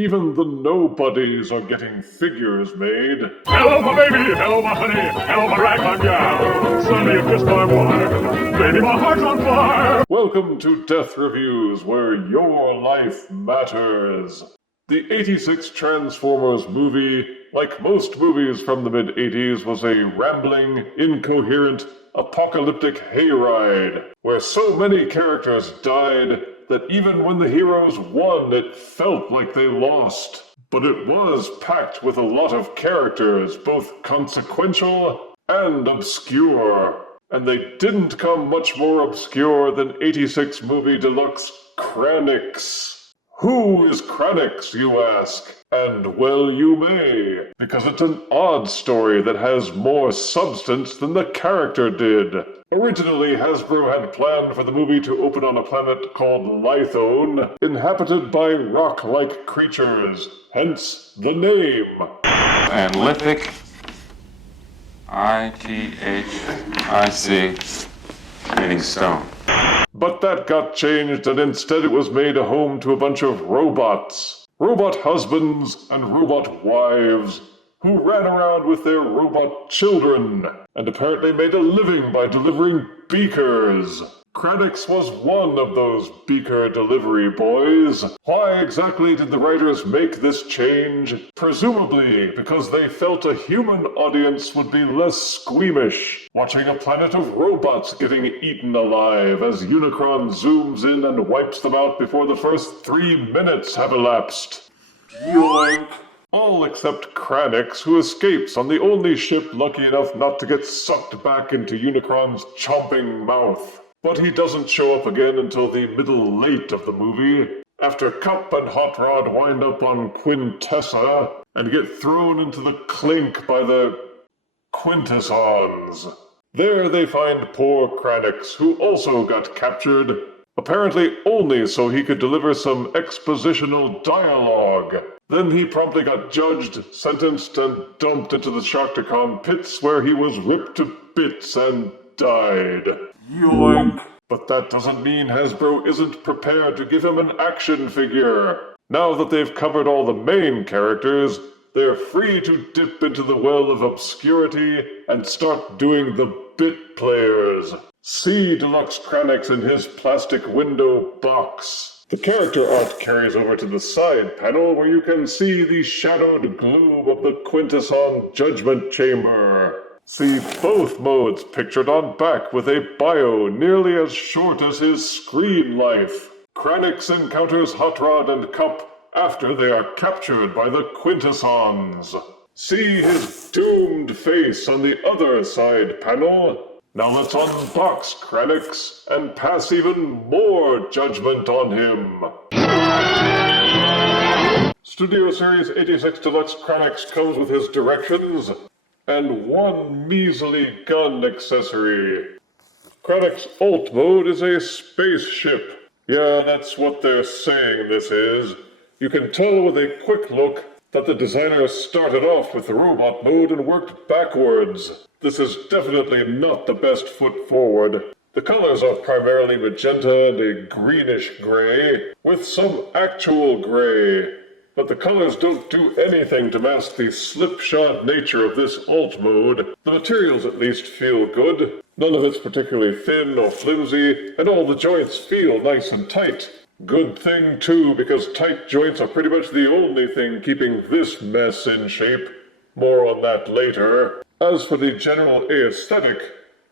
Even the nobodies are getting figures made. Hello, my baby! Hello, my honey! Hello, my ragtime gal! Suddenly you kissed my wire! Baby, my heart's on fire! Welcome to Death Reviews, where your life matters. The 86 Transformers movie, like most movies from the mid-80s, was a rambling, incoherent, apocalyptic hayride, where so many characters died that even when the heroes won, it felt like they lost. But it was packed with a lot of characters, both consequential and obscure. And they didn't come much more obscure than 86 movie Deluxe Kranix. Who is Kranix, you ask? And well, you may, because it's an odd story that has more substance than the character did. Originally, Hasbro had planned for the movie to open on a planet called Lithone, inhabited by rock-like creatures, hence the name. And lithic, I-T-H-I-C, meaning stone. But that got changed, and instead it was made a home to a bunch of robots. Robot husbands and robot wives who ran around with their robot children and apparently made a living by delivering beakers. Kranix was one of those beaker delivery boys. Why exactly did the writers make this change? Presumably because they felt a human audience would be less squeamish, watching a planet of robots getting eaten alive as Unicron zooms in and wipes them out before the first 3 minutes have elapsed. Yoink! All except Kranix, who escapes on the only ship lucky enough not to get sucked back into Unicron's chomping mouth. But he doesn't show up again until the middle late of the movie, after Cup and Hot Rod wind up on Quintessa and get thrown into the clink by the Quintessons. There they find poor Kranix, who also got captured, apparently only so he could deliver some expositional dialogue. Then he promptly got judged, sentenced, and dumped into the Sharkticon pits where he was ripped to bits and died. Yoink! But that doesn't mean Hasbro isn't prepared to give him an action figure. Now that they've covered all the main characters, they're free to dip into the well of obscurity and start doing the bit players. See Deluxe Kranix in his plastic window box. The character art carries over to the side panel where you can see the shadowed gloom of the Quintesson Judgment Chamber. See both modes pictured on back with a bio nearly as short as his screen life. Kranix encounters Hot Rod and Cup after they are captured by the Quintessons. See his doomed face on the other side panel. Now let's unbox Kranix and pass even more judgment on him. Studio Series 86 Deluxe Kranix comes with his directions and one measly gun accessory. Kranix Alt Mode is a spaceship. Yeah, that's what they're saying this is. You can tell with a quick look that the designers started off with the robot mode and worked backwards. This is definitely not the best foot forward. The colors are primarily magenta and a greenish gray, with some actual gray. But the colors don't do anything to mask the slipshod nature of this alt mode. The materials at least feel good. None of it's particularly thin or flimsy, and all the joints feel nice and tight. Good thing too, because tight joints are pretty much the only thing keeping this mess in shape. More on that later. As for the general aesthetic,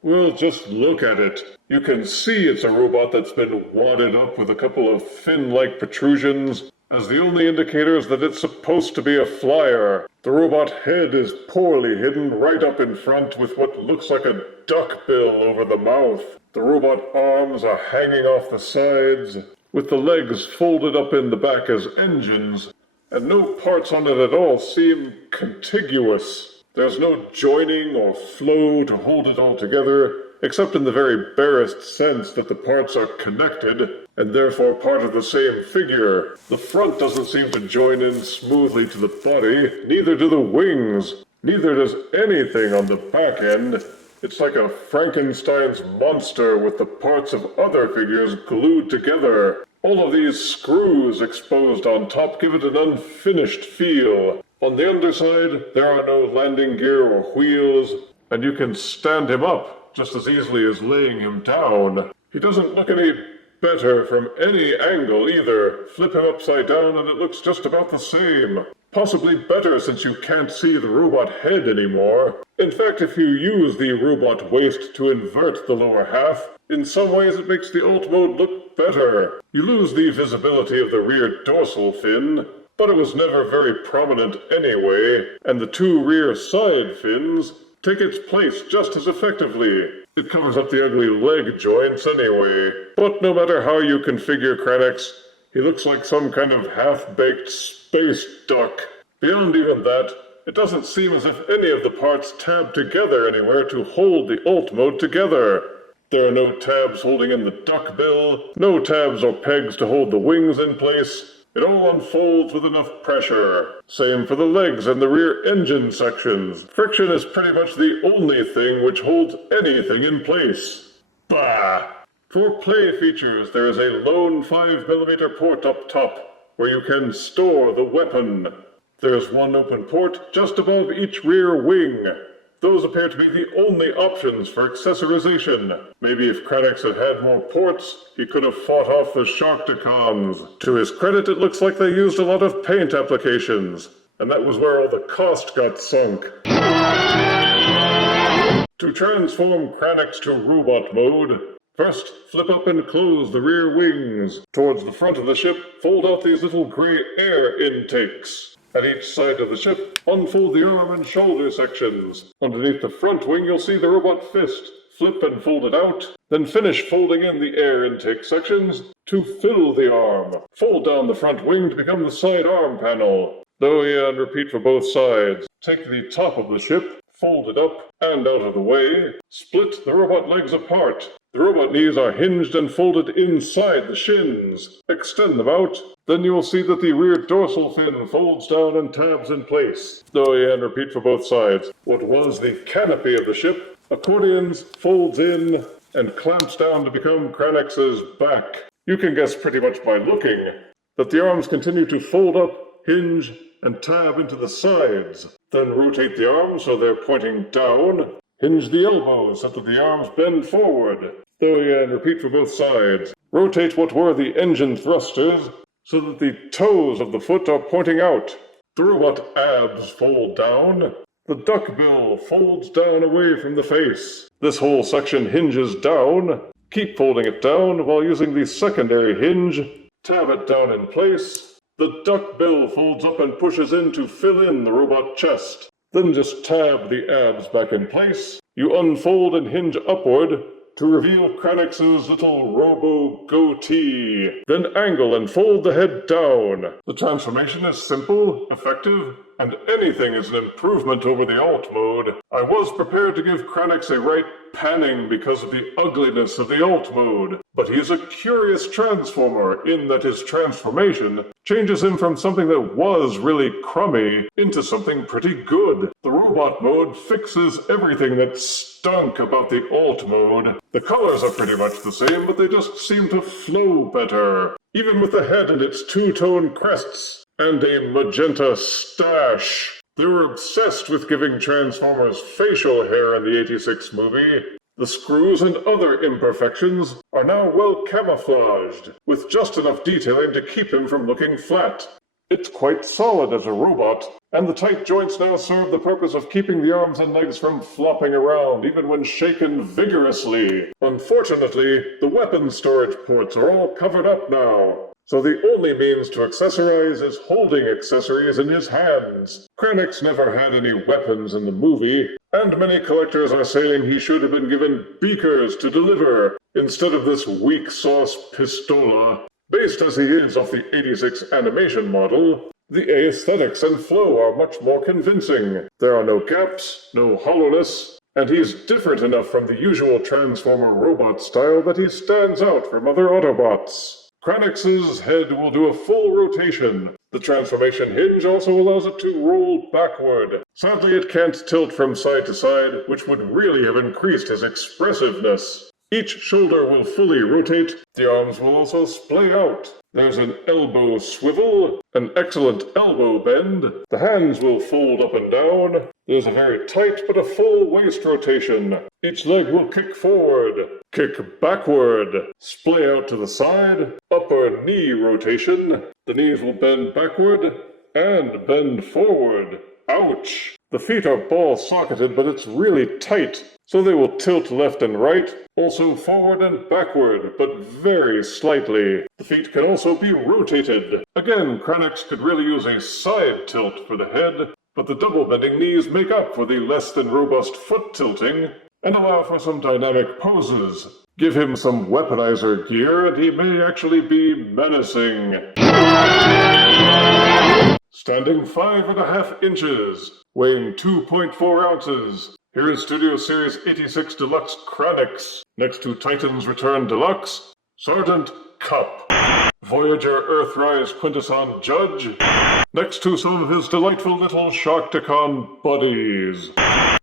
well, just look at it. You can see it's a robot that's been wadded up with a couple of fin-like protrusions as the only indicators that it's supposed to be a flyer. The robot head is poorly hidden right up in front with what looks like a duck bill over the mouth. The robot arms are hanging off the sides, with the legs folded up in the back as engines, and no parts on it at all seem contiguous. There's no joining or flow to hold it all together, except in the very barest sense that the parts are connected, and therefore part of the same figure. The front doesn't seem to join in smoothly to the body, neither do the wings, neither does anything on the back end. It's like a Frankenstein's monster with the parts of other figures glued together. All of these screws exposed on top give it an unfinished feel. On the underside, there are no landing gear or wheels, and you can stand him up just as easily as laying him down. He doesn't look any better from any angle either. Flip him upside down and it looks just about the same. Possibly better since you can't see the robot head anymore. In fact, if you use the robot waist to invert the lower half, in some ways it makes the alt mode look better. You lose the visibility of the rear dorsal fin, but it was never very prominent anyway, and the two rear side fins take its place just as effectively. It covers up the ugly leg joints anyway. But no matter how you configure Kranix, he looks like some kind of half-baked space duck. Beyond even that, it doesn't seem as if any of the parts tab together anywhere to hold the alt mode together. There are no tabs holding in the duck bill, no tabs or pegs to hold the wings in place. It all unfolds with enough pressure. Same for the legs and the rear engine sections. Friction is pretty much the only thing which holds anything in place. Bah! For play features, there is a lone 5mm port up top, where you can store the weapon. There's one open port just above each rear wing. Those appear to be the only options for accessorization. Maybe if Kranix had had more ports, he could have fought off the Sharkticons. To his credit, it looks like they used a lot of paint applications, and that was where all the cost got sunk. To transform Kranix to robot mode, first flip up and close the rear wings. Towards the front of the ship, fold out these little gray air intakes. At each side of the ship, unfold the arm and shoulder sections. Underneath the front wing, you'll see the robot fist. Flip and fold it out, then finish folding in the air intake sections to fill the arm. Fold down the front wing to become the side arm panel. And repeat for both sides. Take the top of the ship, fold it up and out of the way. Split the robot legs apart. The robot knees are hinged and folded inside the shins. Extend them out. Then you will see that the rear dorsal fin folds down and tabs in place. And repeat for both sides. What was the canopy of the ship accordions, folds in, and clamps down to become Kranix's back. You can guess pretty much by looking that the arms continue to fold up, hinge, and tab into the sides. Then rotate the arms so they're pointing down. Hinge the elbows so that the arms bend forward. And repeat for both sides. Rotate what were the engine thrusters so that the toes of the foot are pointing out. The robot abs fold down. The duck bill folds down away from the face. This whole section hinges down. Keep folding it down while using the secondary hinge. Tab it down in place. The duck bill folds up and pushes in to fill in the robot chest. Then just tab the abs back in place. You unfold and hinge upward to reveal Kranix's little robo goatee. Then angle and fold the head down. The transformation is simple, effective, and anything is an improvement over the alt mode. I was prepared to give Kranix a right panning because of the ugliness of the alt mode, but he is a curious transformer in that his transformation changes him from something that was really crummy into something pretty good. The robot mode fixes everything that stunk about the alt mode. The colors are pretty much the same, but they just seem to flow better. Even with the head and its two-tone crests, and a magenta stash. They were obsessed with giving Transformers facial hair in the '86 movie. The screws and other imperfections are now well camouflaged, with just enough detailing to keep him from looking flat. It's quite solid as a robot, and the tight joints now serve the purpose of keeping the arms and legs from flopping around, even when shaken vigorously. Unfortunately, the weapon storage ports are all covered up now, so the only means to accessorize is holding accessories in his hands. Kranix never had any weapons in the movie, and many collectors are saying he should have been given beakers to deliver, instead of this weak sauce pistola. Based as he is off the '86 animation model, the aesthetics and flow are much more convincing. There are no gaps, no hollowness, and he's different enough from the usual Transformer robot style that he stands out from other Autobots. Kranix's head will do a full rotation. The transformation hinge also allows it to roll backward. Sadly, it can't tilt from side to side, which would really have increased his expressiveness. Each shoulder will fully rotate. The arms will also splay out. There's an elbow swivel, an excellent elbow bend. The hands will fold up and down. There's a very tight but a full waist rotation. Each leg will kick forward, kick backward, splay out to the side, upper knee rotation. The knees will bend backward and bend forward. Ouch! The feet are ball-socketed, but it's really tight, so they will tilt left and right, also forward and backward, but very slightly. The feet can also be rotated. Again, Kranix could really use a side tilt for the head, but the double-bending knees make up for the less-than-robust foot tilting and allow for some dynamic poses. Give him some weaponizer gear, and he may actually be menacing. Standing 5.5 inches, weighing 2.4 ounces. Here is Studio Series 86 Deluxe Kranix. Next to Titan's Return Deluxe, Sergeant Cup. Voyager Earthrise Quintesson Judge. Next to some of his delightful little Sharkticon buddies.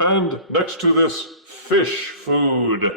And next to this fish food.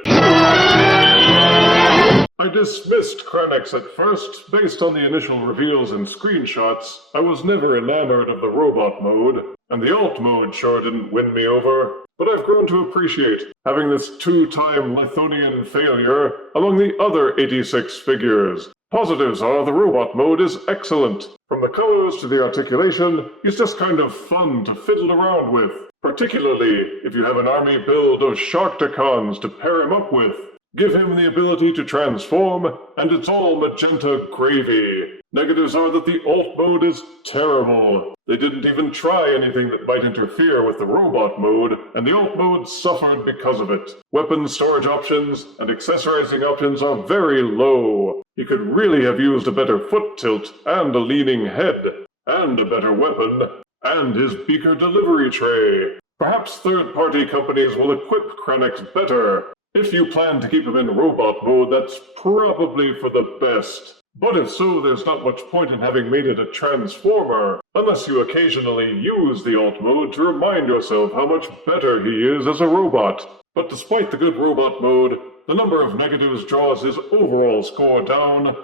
I dismissed Kranix at first, based on the initial reveals and screenshots. I was never enamored of the robot mode, and the alt mode sure didn't win me over. But I've grown to appreciate having this two-time Lithonian failure among the other 86 figures. Positives are the robot mode is excellent. From the colors to the articulation, it's just kind of fun to fiddle around with. Particularly if you have an army build of Sharkticons to pair him up with. Give him the ability to transform, and it's all magenta gravy. Negatives are that the alt mode is terrible. They didn't even try anything that might interfere with the robot mode, and the alt mode suffered because of it. Weapon storage options and accessorizing options are very low. He could really have used a better foot tilt, and a leaning head, and a better weapon, and his beaker delivery tray. Perhaps third-party companies will equip Kranix better. If you plan to keep him in robot mode, that's probably for the best. But if so, there's not much point in having made it a transformer, unless you occasionally use the alt mode to remind yourself how much better he is as a robot. But despite the good robot mode, the number of negatives draws his overall score down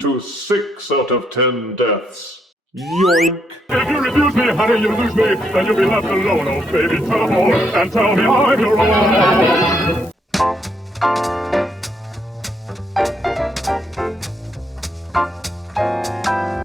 to 6 out of 10 deaths. Yoink! If you refuse me, honey, you lose me. Then you'll be left alone, oh baby. Tell them all and tell me I'm your own.